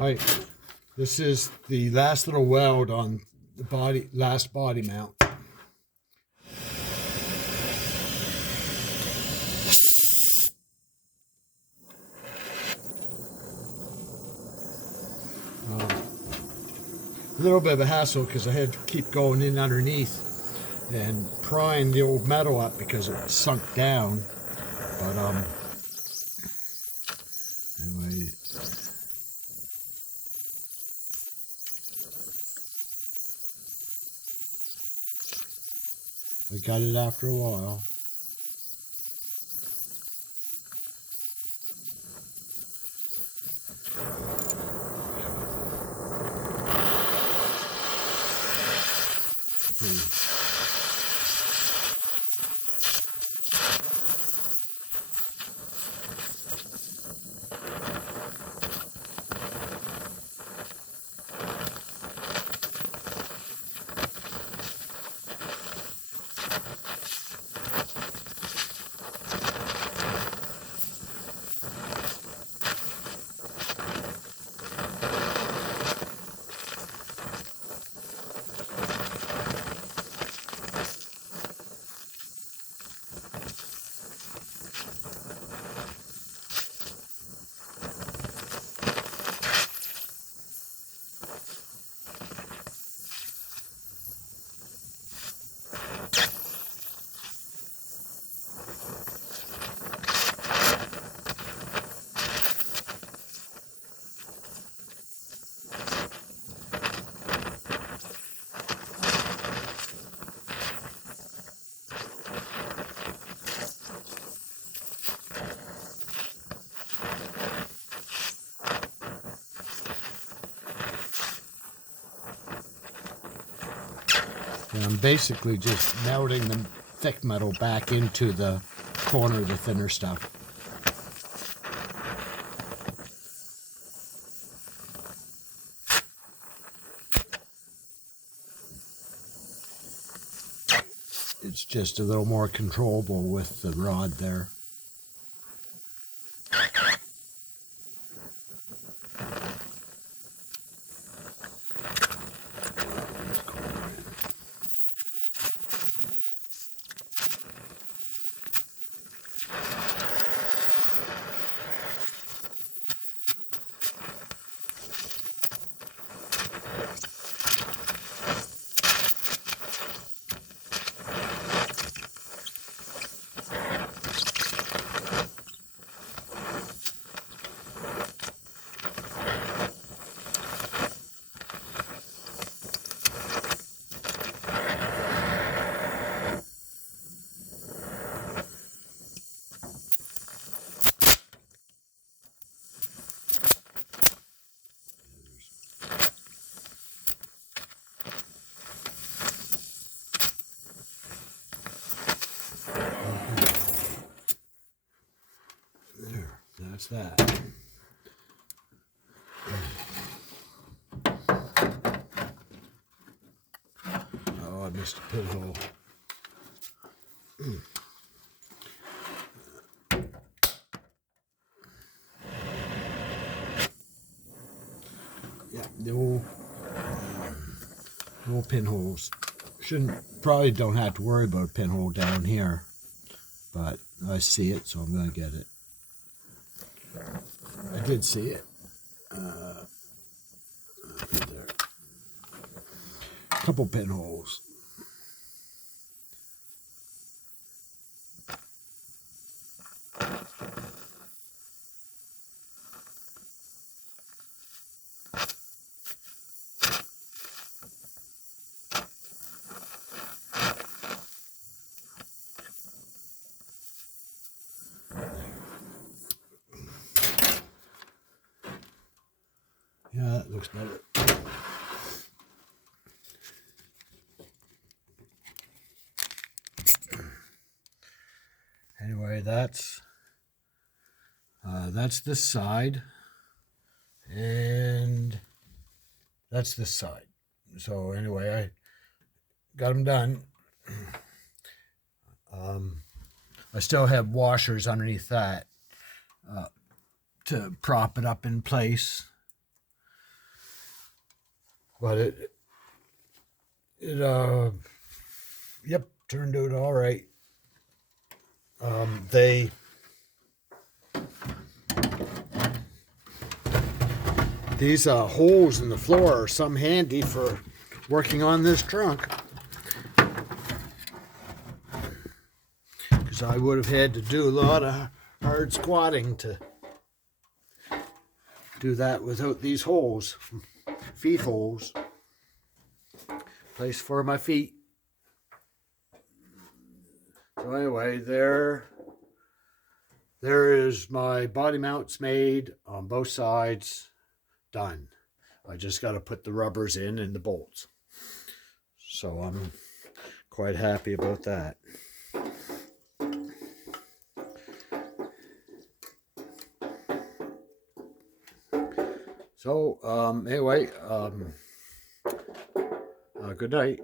Right. This is the last little weld on the last body mount. A little bit of a hassle because I had to keep going in underneath and prying the old metal up because it sunk down. But anyway, I got it after a while. And I'm basically just melting the thick metal back into the corner of the thinner stuff. It's just a little more controllable with the rod there. That's that. Oh, I missed a pinhole. Yeah, the old pinholes. Probably don't have to worry about a pinhole down here, but I see it, so I'm going to get it. I did see it. There. A couple pinholes. Yeah, that looks better. Anyway, that's this side, and that's this side. So anyway, I got them done. I still have washers underneath that to prop it up in place. But yep, turned out all right. These holes in the floor are some handy for working on this trunk, because I would have had to do a lot of hard squatting to do that without these holes, feet holes. Place for my feet. So anyway, there is my body mounts made on both sides, done. I just got to put the rubbers in and the bolts. So I'm quite happy about that. So anyway, good night.